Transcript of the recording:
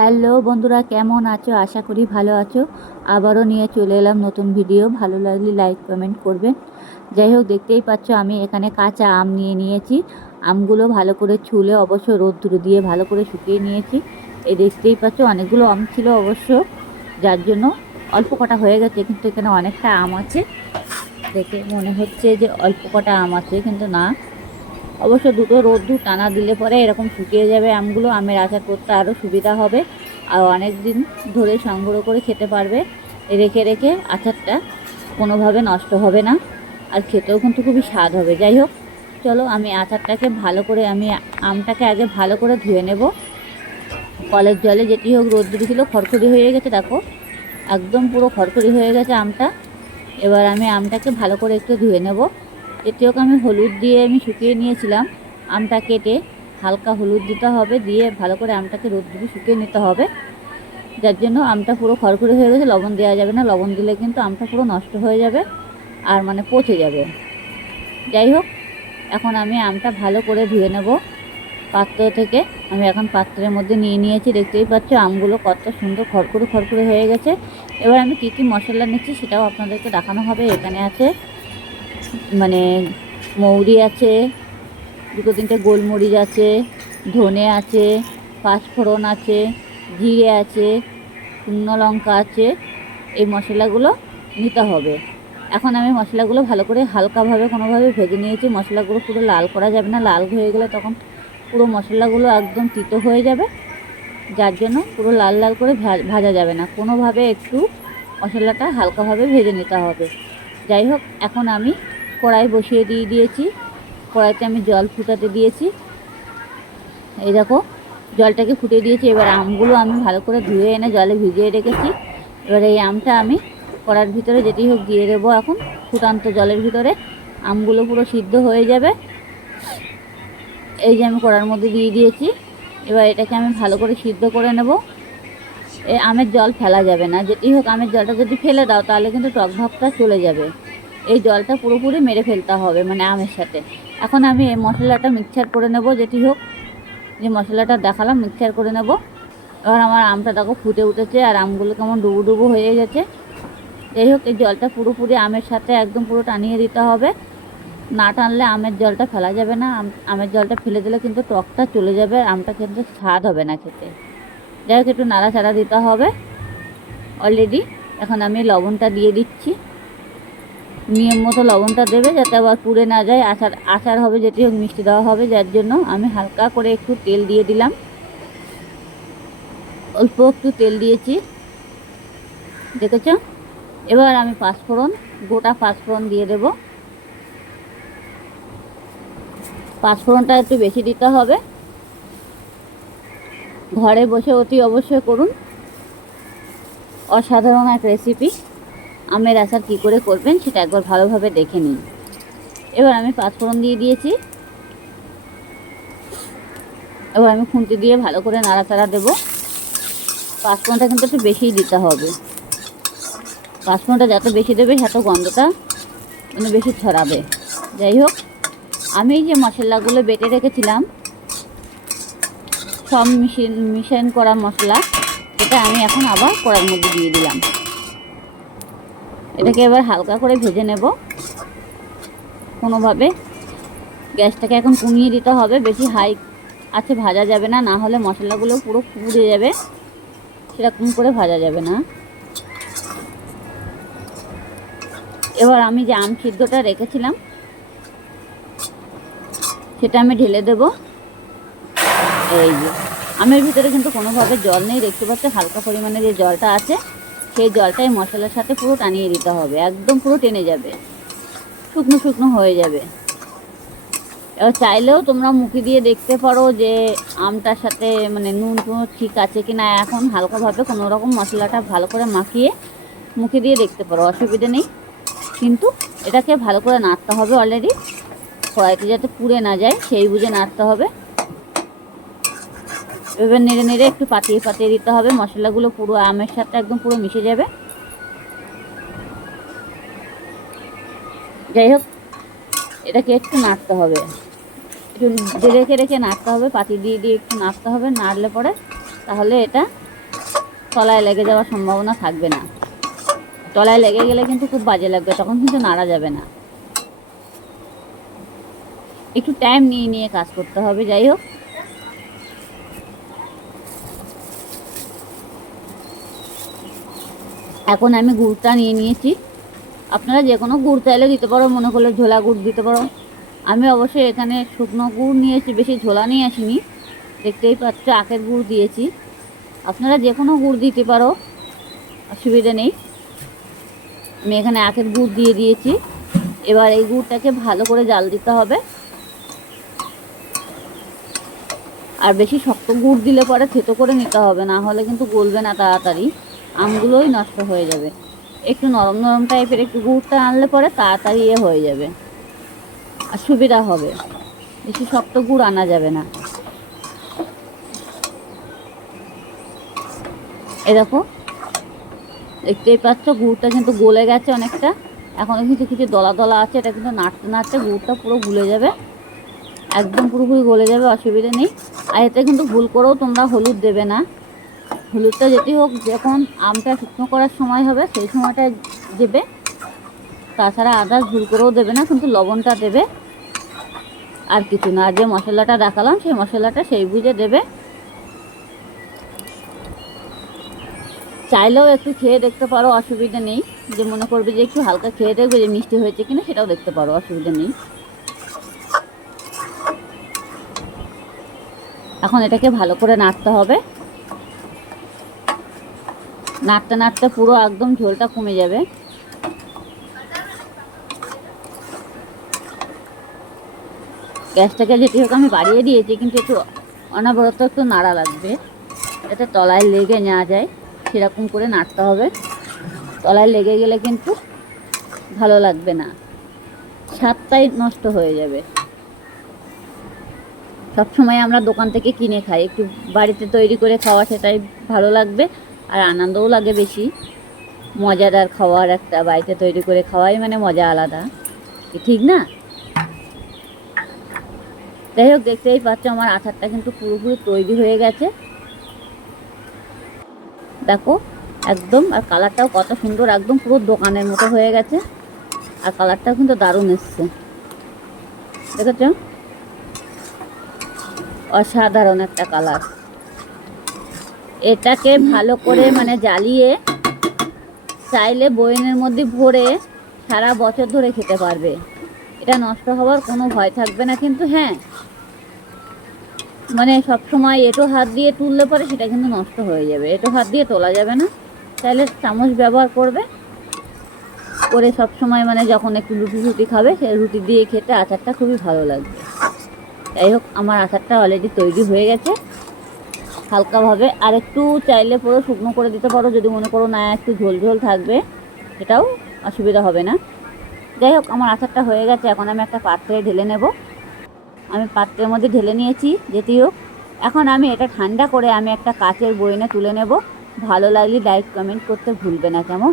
Hello বন্ধুরা, কেমন আছো? আশা করি ভালো আছো। আবারও নিয়ে চলে এলাম নতুন ভিডিও। ভালো লাগলে লাইক কমেন্ট করবেন। যাই হোক, দেখতেই পাচ্ছ আমি এখানে কাঁচা আম নিয়ে নিয়েছি। আমগুলো ভালো করে ছুলে অবশ্য রোদ্দুরে দিয়ে ভালো করে শুকিয়ে নিয়েছি। এই দেখতেই পাচ্ছ অনেকগুলো আম ছিল অবশ্য, যার জন্য অল্প কটা হয়ে গেছে, কিন্তু এখানে অনেকটা আম আছে। দেখে মনে হচ্ছে যে অল্প কটা আম আছে, কিন্তু না। অবশ্য দুটো রোদ্দুর টানা দিলে পরে এরকম শুকিয়ে যাবে আমগুলো। আমের আচার করতে আরও সুবিধা হবে, আর অনেক দিন ধরে সংগ্রহ করে খেতে পারবে। রেখে রেখে আচারটা কোনোভাবে নষ্ট হবে না, আর খেতেও কিন্তু খুবই স্বাদ হবে। যাই হোক, চলো আমি আচারটাকে ভালো করে আমটাকে আগে ভালো করে ধুয়ে নেব কলের জলে। যেটি হোক, রোদ্দুর ছিল, খড়খড়ি হয়ে গেছে, দেখো একদম পুরো খড়খড়ি হয়ে গেছে আমটা। এবার আমি আমটাকে ভালো করে একটু ধুয়ে নেব। এটি হোক, আমি হলুদ দিয়ে শুকিয়ে নিয়েছিলাম। আমটা কেটে হালকা হলুদ দিতে হবে, দিয়ে ভালো করে আমটাকে রোদ্দুরে শুকিয়ে নিতে হবে। যার জন্য আমটা পুরো খড়খড়ি হয়ে গেছে। লবণ দেওয়া যাবে না, লবণ দিলে কিন্তু আমটা পুরো নষ্ট হয়ে যাবে, আর মানে পচে যাবে। যাই হোক, এখন আমি আমটা ভালো করে ধুয়ে নেব পাত্র থেকে। আমি এখন পাত্রের মধ্যে নিয়ে নিয়েছি। দেখতেই পাচ্ছ আমগুলো কত সুন্দর খড়খড়ে খড়খড়ে হয়ে গেছে। এবার আমি কি কি মশলা নিচ্ছি সেটাও আপনাদেরকে দেখানো হবে। এখানে আছে মানে মৌরি আছে, দুটো তিনটে গোলমরিচ আছে, ধনে আছে, পাঁচফোড়ন আছে, জিরে আছে, শুকনো লঙ্কা আছে। এই মশলাগুলো নিতে হবে। এখন আমি মশলাগুলো ভালো করে হালকাভাবে কোনোভাবে ভেজে নিয়েছি। মশলাগুলো পুরো লাল করা যাবে না, লাল হয়ে গেলে তখন পুরো মশলাগুলো একদম তিতো হয়ে যাবে। যার জন্য পুরো লাল লাল করে ভাজা যাবে না, কোনোভাবে একটু মশলাটা হালকাভাবে ভেজে নিতে হবে। যাই হোক, এখন আমি কড়াই বসিয়ে দিয়েছি। কড়াইতে আমি জল ফুটাতে দিয়েছি। এই দেখো, জলটাকে ফুটিয়ে দিয়েছি। এবার আমগুলো আমি ভালো করে ধুয়ে এনে জলে ভিজিয়ে রেখেছি। এবার এই আমটা আমি কড়ার ভিতরে যেটি হোক দিয়ে দেবো এখন ফুটান্ত জলের ভিতরে। আমগুলো পুরো সিদ্ধ হয়ে যাবে। এই যে আমি কড়ার মধ্যে দিয়ে দিয়েছি। এবার এটাকে আমি ভালো করে সিদ্ধ করে নেব। এই আমের জল ফেলা যাবে না, যেটি হোক আমের জলটা যদি ফেলে দাও তাহলে কিন্তু টক ভাবটা চলে যাবে। এই জলটা পুরোপুরি মেরে ফেলতে হবে মানে আমের সাথে। এখন আমি এই মশলাটা মিক্সচার করে নেব। যেটি হোক, যে মশলাটা দেখালাম মিক্সচার করে নেব। এবার আমার আমটা দেখো ফুটে উঠেছে, আর আমগুলো কেমন ডুবো ডুবো হয়ে গেছে। যাই হোক, এই জলটা পুরোপুরি আমের সাথে একদম পুরো টানিয়ে দিতে হবে। না টানলে আমের জলটা ফেলা যাবে না। আমের জলটা ফেলে দিলে কিন্তু টকটা চলে যাবে, আমটা কিন্তু স্বাদ হবে না খেতে। যাই হোক, একটু নাড়াচাড়া দিতে হবে। অলরেডি এখন আমি লবণটা দিয়ে দিচ্ছি। নিয়ম মতো লবণটা দেবে, যাতে আবার পুড়ে না যায়। আচার আচার হবে, যেটি হোক মিষ্টি দেওয়া হবে, যার জন্য আমি হালকা করে একটু তেল দিয়ে দিলাম। অল্প একটু তেল দিয়েছি, দেখেছ। এবার আমি গোটা পাঁচফোড়ন দিয়ে দেব। পাঁচফোড়নটা একটু বেশি দিতে হবে। ঘরে বসে অতি অবশ্যই করুন, অসাধারণ এক রেসিপি। আমের আচার কী করে করবেন সেটা একবার ভালোভাবে দেখে নিন। এবার আমি পাঁচফোড়ন দিয়ে দিয়েছি। এবার আমি খুন্তি দিয়ে ভালো করে নাড়াচাড়া দেবো। পাঁচফোড়নটা কিন্তু একটু বেশিই দিতে হবে। পাঁচফোড়নটা যত বেশি দেবে তত গন্ধটা মানে বেশি ছড়াবে। যাই হোক, আমি যে মশলাগুলো বেটে রেখেছিলাম, সব মিশান করা মশলা, এটা আমি এখন আবার কড়াইর মধ্যে দিয়ে দিলাম। এটাকে এবার হালকা করে ভেজে নেব। কোনোভাবে গ্যাসটাকে এখন কমিয়ে দিতে হবে, বেশি হাই আছে ভাজা যাবে না, না হলে মশলাগুলো পুরো পুড়ে যাবে। সেরকম করে ভাজা যাবে না। এবার আমি যে আম সিদ্ধটা রেখেছিলাম সেটা আমি ঢেলে দেব। এই যে আমের ভিতরে কিন্তু কোনোভাবে জল নেই, দেখতে পাচ্ছ হালকা পরিমাণে যে জলটা আছে সেই জলটাই মশলার সাথে পুরো টানিয়ে দিতে হবে, একদম পুরো টেনে যাবে, শুকনো শুকনো হয়ে যাবে। এবার চাইলেও তোমরা মুখে দিয়ে দেখতে পারো যে আমটার সাথে মানে নুন টুন ঠিক আছে কিনা। এখন হালকাভাবে কোনো রকম মশলাটা ভালো করে মাখিয়ে মুখে দিয়ে দেখতে পারো, অসুবিধে নেই। কিন্তু এটাকে ভালো করে নাড়তে হবে। অলরেডি কড়াইতে যাতে পুড়ে না যায় সেই বুঝে নাড়তে হবে। এবার নেড়ে নেড়ে একটু পাতিয়ে পাতিয়ে দিতে হবে, মশলাগুলো পুরো আমের সাথে একদম পুরো মিশে যাবে। যাই হোক, এটাকে একটু নাড়তে হবে, একটু রেখে রেখে নাড়তে হবে, পাতি দিয়ে দিয়ে একটু নাড়তে হবে। নাড়লে পরে তাহলে এটা তলায় লেগে যাওয়ার সম্ভাবনা থাকবে না। তলায় লেগে গেলে কিন্তু খুব বাজে লাগবে, তখন কিন্তু নাড়া যাবে না। একটু টাইম নিয়ে নিয়ে কাজ করতে হবে। যাই হোক, এখন আমি গুড়টা নিয়ে নিয়েছি। আপনারা যে কোনো গুড় চাইলে দিতে পারো, মনে করলে ঝোলা গুড় দিতে পারো। আমি অবশ্যই এখানে শুকনো গুড় নিয়েছি, বেশি ঝোলা নিয়ে আসিনি। দেখতেই পাচ্ছ আখের গুড় দিয়েছি। আপনারা যে কোনো গুড় দিতে পারো, অসুবিধা নেই। আমি এখানে আখের গুড় দিয়ে দিয়েছি। এবার এই গুড়টাকে ভালো করে জাল দিতে হবে। আর বেশি শক্ত গুড় দিলে পরে থেতো করে নিতে হবে, না হলে কিন্তু গলবে না তাড়াতাড়ি, আমগুলোই নষ্ট হয়ে যাবে। একটু নরম নরম টাইপের একটু গুড়টা আনলে পরে তাড়াতাড়ি হয়ে যাবে আর সুবিধা হবে। বেশি শক্ত গুড় আনা যাবে না। এ দেখো, দেখতেই পাচ্ছ গুড়টা কিন্তু গলে গেছে অনেকটা। এখনও কিছু কিছু দলা দলা আছে, এটা কিন্তু নাড়তে নাড়তে গুড়টা পুরো গুলে যাবে, একদম পুরোপুরি গলে যাবে, অসুবিধা নেই। আর এতে কিন্তু ভুল করেও তোমরা হলুদ দেবে না। হলুদটা যেটি হোক যখন আমটা শুকনো করার সময় হবে সেই সময়টা দেবে, তাছাড়া আদার্স ভুল করেও দেবে না, কিন্তু লবণটা দেবে, আর কিছু না। আর যে মশলাটা দেখালাম সেই মশলাটা সেই বুঝে দেবে। চাইলেও একটু খেয়ে দেখতে পারো, অসুবিধা নেই। যে মনে করবে যে একটু হালকা খেয়ে দেখবে যে মিষ্টি হয়েছে কিনা, সেটাও দেখতে পারো, অসুবিধা নেই। এখন এটাকে ভালো করে নাড়তে হবে। নাড়তে নাড়তে পুরো একদম ঝোলটা কমে যাবে। গ্যাসটাকে যেটি হোক আমি বাড়িয়ে দিয়েছি, কিন্তু একটু অনবরত একটু নাড়া লাগবে, যাতে তলায় লেগে না যায়, সেরকম করে নাড়তে হবে। তলায় লেগে গেলে কিন্তু ভালো লাগবে না, স্বাদটাই নষ্ট হয়ে যাবে। সবসময় আমরা দোকান থেকে কিনে খাই, একটু বাড়িতে তৈরি করে খাওয়া সেটাই ভালো লাগবে, আর আনন্দও লাগে বেশি। মজাদার খাওয়ার একটা বাড়িতে তৈরি করে খাওয়াই মানে মজা আলাদা, ঠিক না? যাই হোক, দেখতেই পাচ্ছ আমার আচারটা কিন্তু পুরোপুরি তৈরি হয়ে গেছে, দেখো একদম। আর কালারটাও কত সুন্দর, একদম পুরো দোকানের মতো হয়ে গেছে। আর কালারটাও কিন্তু দারুণ এসছে, দেখেছ? অসাধারণ একটা কালার। এটাকে ভালো করে মানে জ্বালিয়ে চাইলে বয়মের মধ্যে ভরে সারা বছর ধরে খেতে পারবে, এটা নষ্ট হওয়ার কোনো ভয় থাকবে না। কিন্তু হ্যাঁ, মানে সবসময় এঁটো হাত দিয়ে তুললে পরে সেটা কিন্তু নষ্ট হয়ে যাবে, এঁটো হাত দিয়ে তোলা যাবে না। চাইলে চামচ ব্যবহার করবে, করে সবসময় মানে যখন একটু রুটি রুটি খাবে সেই রুটি দিয়ে খেতে আচারটা খুবই ভালো লাগবে। যাই হোক, আমার আচারটা অলরেডি তৈরি হয়ে গেছে হালকাভাবে। আর একটু চাইলে পুরো শুকনো করে দিতে পারো, যদি মনে করো না একটু ঝোল ঝোল থাকবে, সেটাও অসুবিধা হবে না। যাই হোক, আমার আচারটা হয়ে গেছে। এখন আমি একটা পাত্রে ঢেলে নেব। আমি পাত্রের মধ্যে ঢেলে নিয়েছি, যেটি হোক। এখন আমি এটা ঠান্ডা করে আমি একটা কাচের বয়মে তুলে নেব। ভালো লাগলে লাইক কমেন্ট করতে ভুলবে না, কেমন?